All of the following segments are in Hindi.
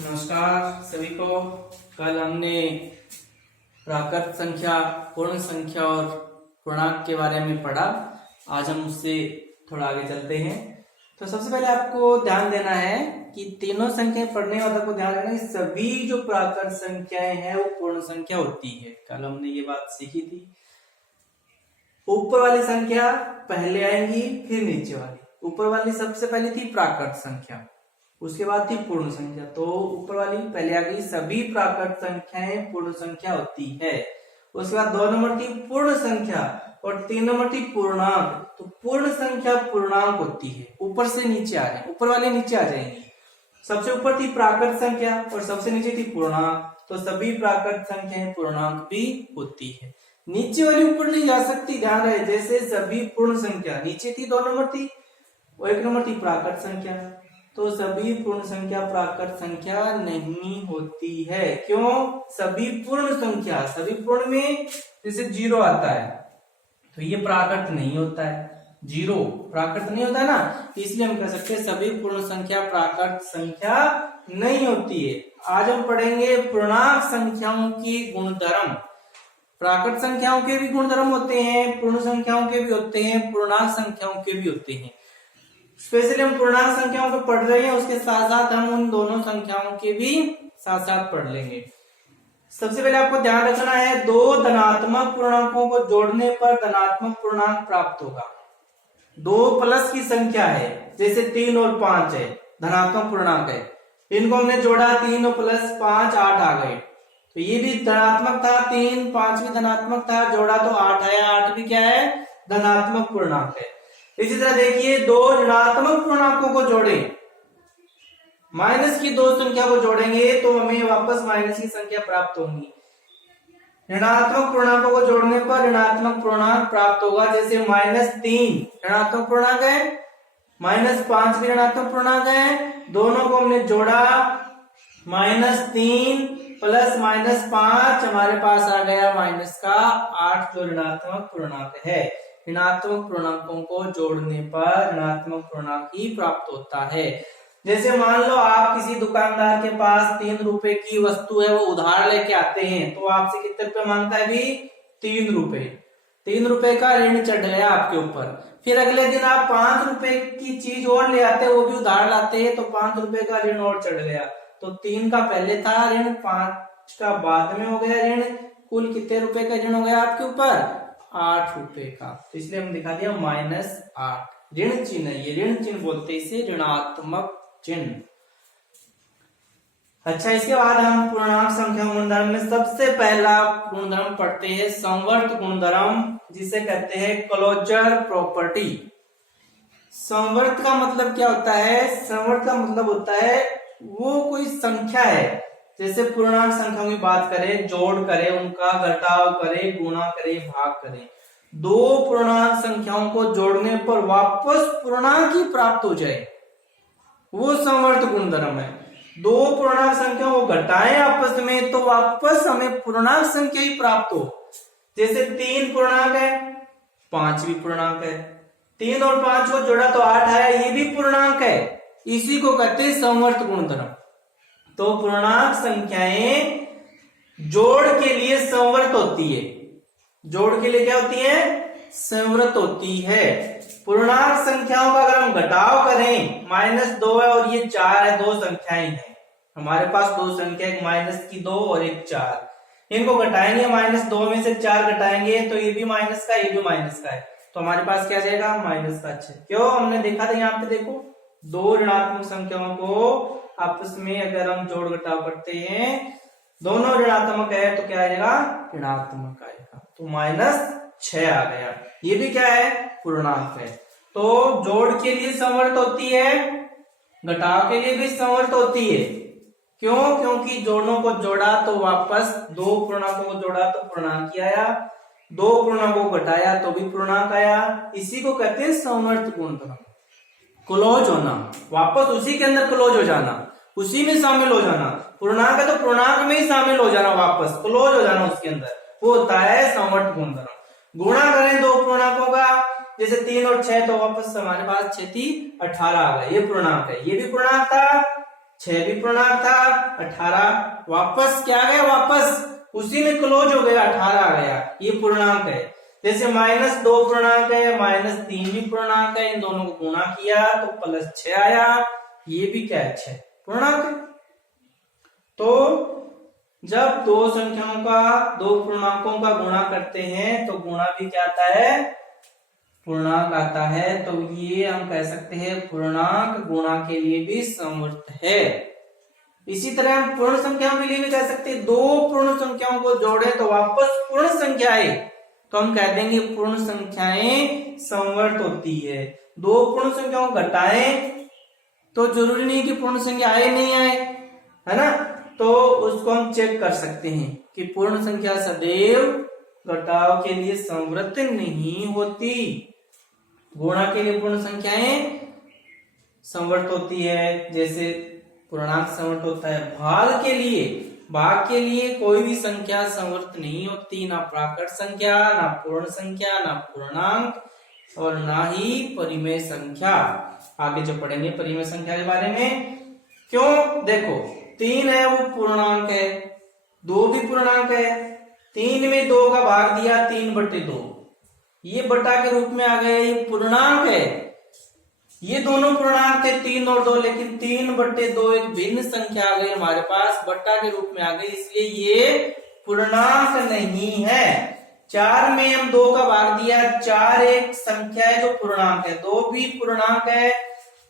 नमस्कार सभी को। कल हमने प्राकृत संख्या, पूर्ण संख्या और पूर्णांक के बारे में पढ़ा। आज हम उससे थोड़ा आगे चलते हैं। तो सबसे पहले आपको ध्यान देना है कि तीनों संख्याएं पढ़ने वालों को ध्यान देना है कि सभी जो प्राकृत संख्याएं हैं वो पूर्ण संख्या होती है। कल हमने ये बात सीखी थी। ऊपर वाली संख्या पहले आएंगी, फिर नीचे वाली। ऊपर वाली सबसे पहले थी प्राकृत संख्या, उसके बाद थी पूर्ण संख्या। तो ऊपर वाली पहले आ गई, सभी प्राकृत संख्याएं पूर्ण संख्या होती है। उसके बाद 2 नंबर थी पूर्ण संख्या और 3 नंबर थी पूर्णांक। तो पूर्ण संख्या पूर्णांक होती है। ऊपर से नीचे आ रहे हैं, ऊपर वाले नीचे आ जाएंगे। सबसे ऊपर थी प्राकृत संख्या और सबसे नीचे थी पूर्णांक। तो सभी प्राकृत संख्याएं पूर्णांक भी होती है। नीचे वाली ऊपर नहीं जा सकती, ध्यान रहे। जैसे सभी पूर्ण संख्या नीचे थी, 2 नंबर थी और 1 नंबर थी प्राकृत संख्या। तो सभी पूर्ण संख्या प्राकृत संख्या नहीं होती है। क्यों? सभी पूर्ण संख्या, सभी पूर्ण में जैसे 0 आता है तो ये प्राकृत नहीं होता है। 0 प्राकृत नहीं होता है ना, इसलिए हम कह सकते हैं सभी पूर्ण संख्या प्राकृत संख्या नहीं होती है। आज हम पढ़ेंगे पूर्णांक संख्याओं के गुणधर्म। प्राकृत संख्याओं के भी गुणधर्म होते हैं, पूर्ण संख्याओं के भी होते हैं, पूर्णांक संख्याओं के भी होते हैं। स्पेशली हम पूर्णांक संख्याओं को पढ़ रहे हैं, उसके साथ साथ हम उन दोनों संख्याओं के भी साथ साथ पढ़ लेंगे। सबसे पहले आपको ध्यान रखना है, 2 धनात्मक पूर्णांकों को जोड़ने पर धनात्मक पूर्णांक प्राप्त होगा। 2 प्लस की संख्या है, जैसे 3 और 5 है, धनात्मक पूर्णांक है। इनको हमने जोड़ा, 3 प्लस 5 8 आ गए। तो ये भी धनात्मक था, 3 5 भी धनात्मक था, जोड़ा तो 8 आया। 8 भी क्या है? धनात्मक पूर्णांक है। इसी तरह देखिए, 2 ऋणात्मक पूर्णांकों को जोड़े, माइनस की 2 संख्या को जोड़ेंगे तो हमें वापस माइनस की संख्या प्राप्त होगी। ऋणात्मक पूर्णांकों को जोड़ने पर ऋणात्मक पूर्णांक प्राप्त होगा। जैसे -3 ऋणात्मक पूर्णांक है, -5 भी ऋणात्मक पूर्णांक है। दोनों को हमने जोड़ा, -3 प्लस -5, हमारे पास आ गया -8 जो ऋणात्मक पूर्णांक है। ऋणात्मक पूर्णांकों को जोड़ने पर ऋणात्मक पूर्णांक ही प्राप्त होता है। जैसे मान लो आप किसी दुकानदार के पास 3 रुपए की वस्तु है, वो उधार लेके आते हैं, तो आपसे कितने रुपए मांगता है भी? 3 रुपए। 3 रुपए का ऋण चढ़ गया आपके ऊपर। फिर अगले दिन आप 5 रुपए की चीज और ले आते हैं, वो भी उधार लाते हैं, तो 5 रुपए का ऋण और चढ़ गया। तो 3 का पहले था ऋण, 5 का बाद में हो गया ऋण। कुल कितने रुपए का ऋण हो गया आपके ऊपर? 8 रुपए का। तो इसलिए हम दिखा दिया -8। ऋण चिन्ह, ये ऋण चिन्ह बोलते हैं इसे, ऋणात्मक चिन्ह। अच्छा, इसके बाद हम पूर्णांक संख्या गुणधर्म में सबसे पहला गुणधर्म पढ़ते हैं, संवर्त गुणधर्म, जिसे कहते हैं क्लोजर प्रॉपर्टी। संवर्त का मतलब क्या होता है? संवर्त का मतलब होता है वो कोई संख्या है, जैसे पूर्णांक संख्याओं की बात करें, जोड़ करें, उनका घटाव करें, गुणा करें, भाग करें। 2 पूर्णांक संख्याओं को जोड़ने पर वापस पूर्णांक ही प्राप्त हो जाए, वो संवर्त गुणधर्म है। 2 पूर्णांक संख्याओं को घटाएं आपस में तो वापस हमें पूर्णांक संख्या ही प्राप्त हो। जैसे 3 पूर्णांक है, 5 भी पूर्णांक है। 3 और 5 को जोड़ा तो 8 आया, ये भी पूर्णांक है। इसी को कहते हैं संवर्त गुणधर्म। तो पूर्णांक संख्याएं जोड़ के लिए संवर्त होती है। जोड़ के लिए क्या होती है? संवर्त होती है। पूर्णांक संख्याओं का अगर हम घटाव करें, -2 है और ये 4 है, 2 संख्याएं हैं हमारे पास, 2 संख्या, एक -2 और एक 4। इनको घटाएंगे, -2 में से 4 घटाएंगे तो ये भी माइनस का, ये भी माइनस का है, तो हमारे पास क्या जाएगा? -6। क्यों? हमने देखा था यहाँ पे, देखो 2 ऋणात्मक संख्याओं को आपस में अगर हम जोड़ घटाव करते हैं, दोनों ऋणात्मक है तो क्या आएगा? ऋणात्मक आएगा। तो -6 आ गया। ये भी क्या है? पूर्णांक है। तो जोड़ के लिए संवर्त होती है, घटाव के लिए भी संवर्त होती है। क्यों? क्योंकि जोड़ों को जोड़ा तो वापस 2 पूर्णांकों को जोड़ा तो पूर्णांक ही आया, 2 पूर्णांकों को घटाया तो भी पूर्णांक आया। इसी को कहते हैं संवर्त गुणधर्म। क्लोज होना, वापस उसी के अंदर क्लोज हो जाना, उसी में शामिल हो जाना। पूर्णांक है तो पूर्णांक में ही शामिल हो जाना, वापस क्लोज हो जाना उसके अंदर, वो होता है संवर्त गुणधर्म। गुणा करें 2 पूर्णांकों का, जैसे 3 और 6, तो वापस हमारे पास 6 थी 18 आ गया, ये पूर्णांक है। ये भी पूर्णांक था, 6 भी पूर्णांक था, 18 वापस क्या आ गया, वापस उसी में क्लोज हो गया, 18 आ गया, ये पूर्णांक है। जैसे -2 पूर्णांक है, -3 भी पूर्णांक है, इन दोनों को गुणा किया तो +6 आया, ये भी क्या है, 6 पूर्णांक है। तो जब दो संख्याओं का, दो पूर्णांकों का गुणा करते हैं तो गुणा भी क्या आता है, पूर्णांक आता है। तो ये हम कह सकते हैं पूर्णांक गुणा के लिए भी समर्थ है। इसी तरह हम पूर्ण संख्याओं के लिए भी कह सकते हैं, दो पूर्ण संख्याओं को जोड़े तो वापस पूर्ण संख्या आए तो हम कह देंगे पूर्ण संख्याएं समवर्त होती है। दो पूर्ण संख्याओं को घटाएं तो जरूरी नहीं कि पूर्ण संख्या आए नहीं आए, है ना, तो उसको हम चेक कर सकते हैं कि पूर्ण संख्या सदैव घटाव के लिए समवर्त नहीं होती। गुणा के लिए पूर्ण संख्याएं समवर्त होती है, जैसे पूर्णांक समवर्त होता है। भाग के लिए कोई भी संख्या समवर्त नहीं होती, ना प्राकृत संख्या, ना पूर्ण संख्या, ना पूर्णांक और ना ही परिमेय संख्या। आगे जो पढ़ेंगे परिमेय संख्या के बारे में। क्यों, देखो 3 है वो पूर्णांक है, 2 भी पूर्णांक है, 3 में 2 का भाग दिया 3/2, ये बटा के रूप में आ गया, ये पूर्णांक है। ये दोनों पूर्णांक थे 3 और 2, लेकिन 3/2 एक भिन्न संख्या आ गई हमारे पास, बट्टा के रूप में आ गई, इसलिए ये पूर्णांक नहीं है। 4 में हम 2 का भाग दिया, 4 एक संख्या है जो पूर्णांक है, 2 भी पूर्णांक है,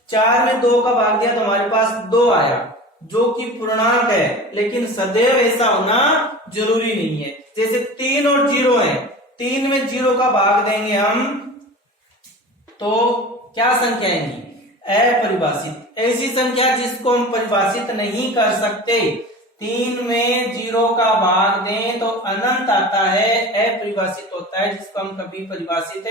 4 में 2 का भाग दिया तो हमारे पास 2 आया जो कि पूर्णांक है, लेकिन सदैव ऐसा होना जरूरी नहीं है। जैसे 3 और 0 है, 3 में 0 का भाग देंगे हम तो क्या संख्या आएगी, अपरिभाषित, ऐसी संख्या जिसको हम परिभाषित नहीं कर सकते। 3 में 0 का भाग दें तो अनंत आता है, अपरिभाषित होता है, जिसको हम कभी परिभाषित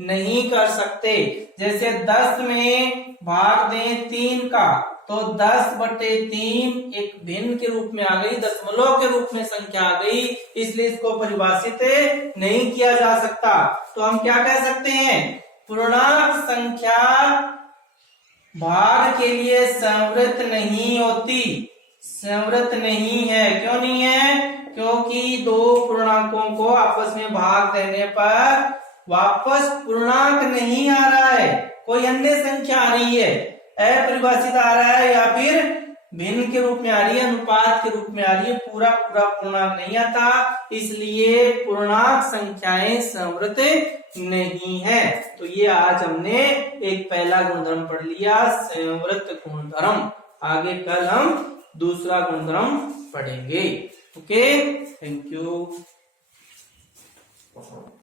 नहीं कर सकते। जैसे 10 में भाग दें 3 का तो 10/3 एक भिन्न के रूप में आ गई, दशमलव के रूप में संख्या आ गई, इसलिए इसको परिभाषित नहीं किया जा सकता। तो हम क्या कह सकते हैं, पूर्णांक संख्या भाग के लिए समवर्त नहीं होती, समवर्त नहीं है। क्यों नहीं है, क्योंकि दो पूर्णांकों को आपस में भाग देने पर वापस पूर्णांक नहीं आ रहा है, कोई अन्य संख्या आ रही है, अपरिभाषित आ रहा है या फिर भिन्न के रूप में आ रही है, अनुपात के रूप में आ रही है, पूरा पूर्णांक नहीं आता, इसलिए पूर्णांक संख्याएं समवर्त नहीं है। तो ये आज हमने एक पहला गुणधर्म पढ़ लिया, समवर्त गुणधर्म। आगे कल हम दूसरा गुणधर्म पढ़ेंगे। Okay, thank you.